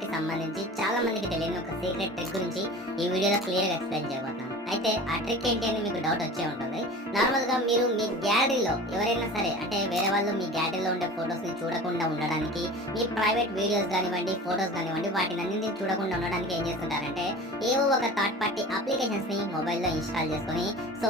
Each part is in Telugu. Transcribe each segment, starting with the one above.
కి సంబంధించి చాలా మందికి తెలియని ఒక సీక్రెట్ ట్రిక్ గురించి ఈ వీడియోలో క్లియర్గా ఎక్స్ప్లెయిన్ చేయబోతున్నాను. అయితే ఆ ట్రిక్ ఏంటి అని మీకు డౌట్ వచ్చే ఉంటుంది. నార్మల్గా మీరు మీ గ్యాలరీలో ఎవరైనా సరే, అంటే వేరే వాళ్ళు మీ గ్యాలరీలో ఉండే ఫొటోస్ని చూడకుండా ఉండడానికి, మీ ప్రైవేట్ వీడియోస్ కానివ్వండి, ఫొటోస్ కానివ్వండి, వాటిని అన్నింటినీ చూడకుండా ఉండడానికి ఏం చేస్తుంటారంటే ఏవో ఒక థర్డ్ పార్టీ అప్లికేషన్స్ని మొబైల్లో ఇన్స్టాల్ చేసుకొని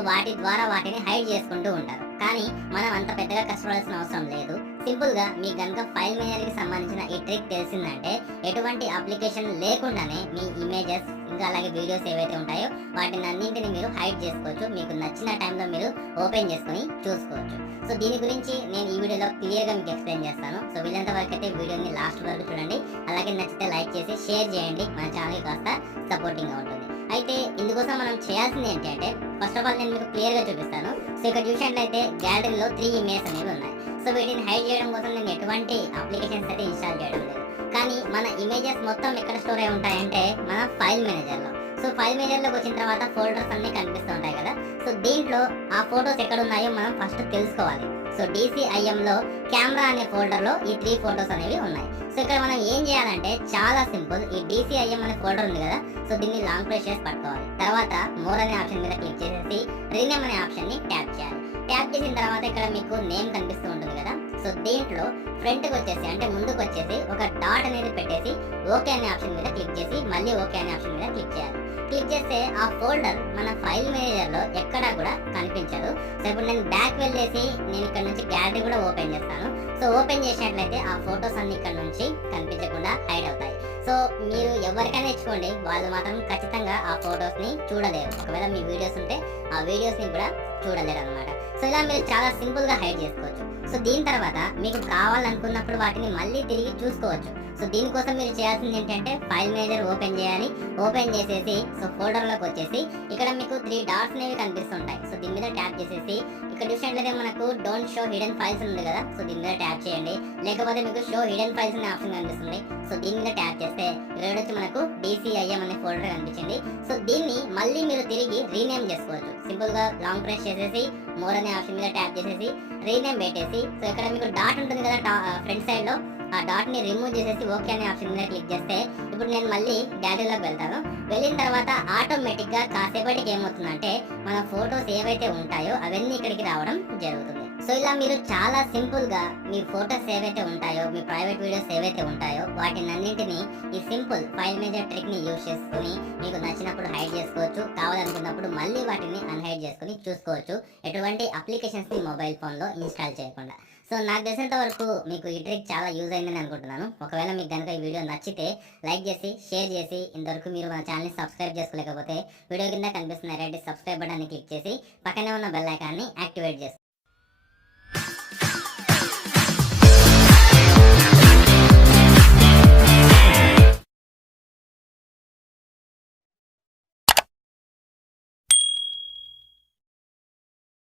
వాటి ద్వారా వాటిని హైడ్ చేసుకుంటూ ఉంటారు. కానీ మనం అంత పెద్దగా కష్టపడాల్సిన అవసరం లేదు. సింపుల్గా మీకు కనుక ఫైల్ మేనేజర్కి సంబంధించిన ఈ ట్రిక్ తెలిసిందంటే ఎటువంటి అప్లికేషన్ లేకుండానే మీ ఇమేజెస్ ఇంకా అలాగే వీడియోస్ ఏవైతే ఉంటాయో వాటిని అన్నింటిని మీరు హైడ్ చేసుకోవచ్చు. మీకు నచ్చిన టైంలో మీరు ఓపెన్ చేసుకొని చూసుకోవచ్చు. సో దీని గురించి నేను ఈ వీడియోలో క్లియర్గా మీకు ఎక్స్ప్లెయిన్ చేస్తాను. సో వీళ్ళంత వరకు అయితే వీడియోని లాస్ట్ వరకు చూడండి. అలాగే నచ్చితే లైక్ చేసి షేర్ చేయండి. మన ఛానల్ కాస్త సపోర్టింగ్గా ఉంటుంది. అయితే ఇందుకోసం మనం చేయాల్సింది ఏంటంటే ఫస్ట్ ఆఫ్ ఆల్ నేను మీకు క్లియర్గా చూపిస్తాను. సో ఇక్కడ చూసినట్లయితే గ్యాలరీలో 3 ఇమేజెస్ అనేవి ఉన్నాయి. సో వీటిని హైడ్ చేయడం కోసం నేను ఎటువంటి అప్లికేషన్స్ అయితే ఇన్స్టాల్ చేయడం లేదు. కానీ మన ఇమేజెస్ మొత్తం ఎక్కడ స్టోర్ అయి ఉంటాయంటే మన ఫైల్ మేనేజర్లో. సో ఫైల్ మేనేజర్లోకి వచ్చిన తర్వాత ఫోల్డర్స్ అన్నీ కనిపిస్తూ ఉంటాయి కదా. సో దీంట్లో ఆ ఫొటోస్ ఎక్కడ ఉన్నాయో మనం ఫస్ట్ తెలుసుకోవాలి. సో DCIMలో కెమెరా అనే ఫోల్డర్లో ఈ 3 ఫొటోస్ అనేవి ఉన్నాయి. సో ఇక్కడ మనం ఏం చేయాలంటే చాలా సింపుల్. ఈ DCIM అనే ఫోల్డర్ ఉంది కదా, సో దీన్ని లాంగ్ ప్రెస్ చేసి పట్టుకోవాలి. తర్వాత మోర్ అనే ఆప్షన్ మీద క్లిక్ చేసేసి రీనేమ్ అనే ఆప్షన్ని ట్యాప్ చేయాలి. ట్యాప్ చేసిన తర్వాత ఇక్కడ మీకు నేమ్ కనిపిస్తూ ఉంటుంది కదా. సో దీంట్లో ఫ్రంట్కి వచ్చేసి అంటే ముందుకు వచ్చేసి ఒక డాట్ అనేది పెట్టేసి ఓకే అనే ఆప్షన్ మీద క్లిక్ చేసి మళ్ళీ ఓకే అనే ఆప్షన్ మీద క్లిక్ చేయాలి. క్లిక్ చేస్తే ఆ ఫోల్డర్ మన ఫైల్ మేనేజర్లో ఎక్కడా కూడా కనిపించదు. సో ఇప్పుడు నేను బ్యాక్ వెళ్ళేసి నేను ఇక్కడ నుంచి గ్యాలరీ కూడా ఓపెన్ చేస్తాను. సో ఓపెన్ చేసినట్లయితే ఆ ఫొటోస్ అన్ని ఇక్కడ నుంచి కనిపించకుండా హైడ్ అవుతాయి. సో మీరు ఎవరికైనా ఇచ్చుకోండి, వాళ్ళు మాత్రం ఖచ్చితంగా ఆ ఫొటోస్ని చూడలేరు. ఒకవేళ మీ వీడియోస్ ఉంటే ఆ వీడియోస్ని కూడా చూడలేరు అనమాట. సో ఇలా మీరు చాలా సింపుల్గా హైడ్ చేసుకోవచ్చు. సో దీని తర్వాత మీకు కావాలనుకున్నప్పుడు వాటిని మళ్ళీ తిరిగి చూసుకోవచ్చు. సో దీనికోసం మీరు చేయాల్సింది ఏంటంటే ఫైల్ మేనేజర్ ఓపెన్ చేయాలి. ఓపెన్ చేసేసి సో ఫోల్డర్లోకి వచ్చేసి ఇక్కడ మీకు 3 డాట్స్ అనేవి కనిపిస్తుంటాయి. సో దీని మీద ట్యాప్ చేసేసి ఇక్కడ చూసినట్లయితే మనకు డోంట్ షో హిడెన్ ఫైల్స్ ఉంది కదా. సో దీని మీద ట్యాప్ చేయండి. లేకపోతే మీకు షో హిడెన్ ఫైల్స్ అనే ఆప్షన్ కనిపిస్తుంది. సో దీని మీద ట్యాప్ చేస్తే ఇక్కడ వచ్చి మనకు DCIM అనే ఫోల్డర్ కనిపించింది. సో దీన్ని మళ్ళీ మీరు తిరిగి రీనేమ్ చేసుకోవచ్చు. సింపుల్గా లాంగ్ ప్రెస్ చేసేసి మోర్ అనే ఆప్షన్ మీద ట్యాప్ చేసేసి రీనేమ్ పెట్టేసి సో ఇక్కడ మీకు డాట్ ఉంటుంది కదా ఫ్రంట్ సైడ్లో, ఆ డాట్ని రిమూవ్ చేసేసి ఓకే అనే ఆప్షన్ మీద క్లిక్ చేస్తే ఇప్పుడు నేను మళ్ళీ గ్యాలరీలోకి వెళ్తాను. వెళ్ళిన తర్వాత ఆటోమేటిక్గా కాసేపటికి ఏమవుతుందంటే మన ఫొటోస్ ఏవైతే ఉంటాయో అవన్నీ ఇక్కడికి రావడం జరుగుతుంది. సో ఇలా మీరు చాలా సింపుల్గా మీ ఫొటోస్ ఏవైతే ఉంటాయో, మీ ప్రైవేట్ వీడియోస్ ఏవైతే ఉంటాయో వాటిని అన్నింటినీ ఈ సింపుల్ ఫైల్ మేనేజర్ ట్రిక్ని యూజ్ చేసుకుని మీకు నచ్చినప్పుడు హైడ్ చేసుకోవచ్చు. కావాలనుకున్నప్పుడు మళ్ళీ వాటిని అన్హైడ్ చేసుకుని చూసుకోవచ్చు, ఎటువంటి అప్లికేషన్స్ని మొబైల్ ఫోన్లో ఇన్స్టాల్ చేయకుండా. సో నాకు తెలిసినంత వరకు మీకు ఈ ట్రిక్ చాలా యూజ్ అయిందని అనుకుంటున్నాను. ఒకవేళ మీకు కనుక ఈ వీడియో నచ్చితే లైక్ చేసి షేర్ చేసి, ఇంతవరకు మీరు మన ఛానల్ని సబ్స్క్రైబ్ చేసుకోలేకపోతే వీడియో కింద కనిపిస్తున్న రెడ్ సబ్స్క్రైబ్ బటన్ని క్లిక్ చేసి పక్కనే ఉన్న బెల్ ఐకాన్ని యాక్టివేట్ చేసుకోండి.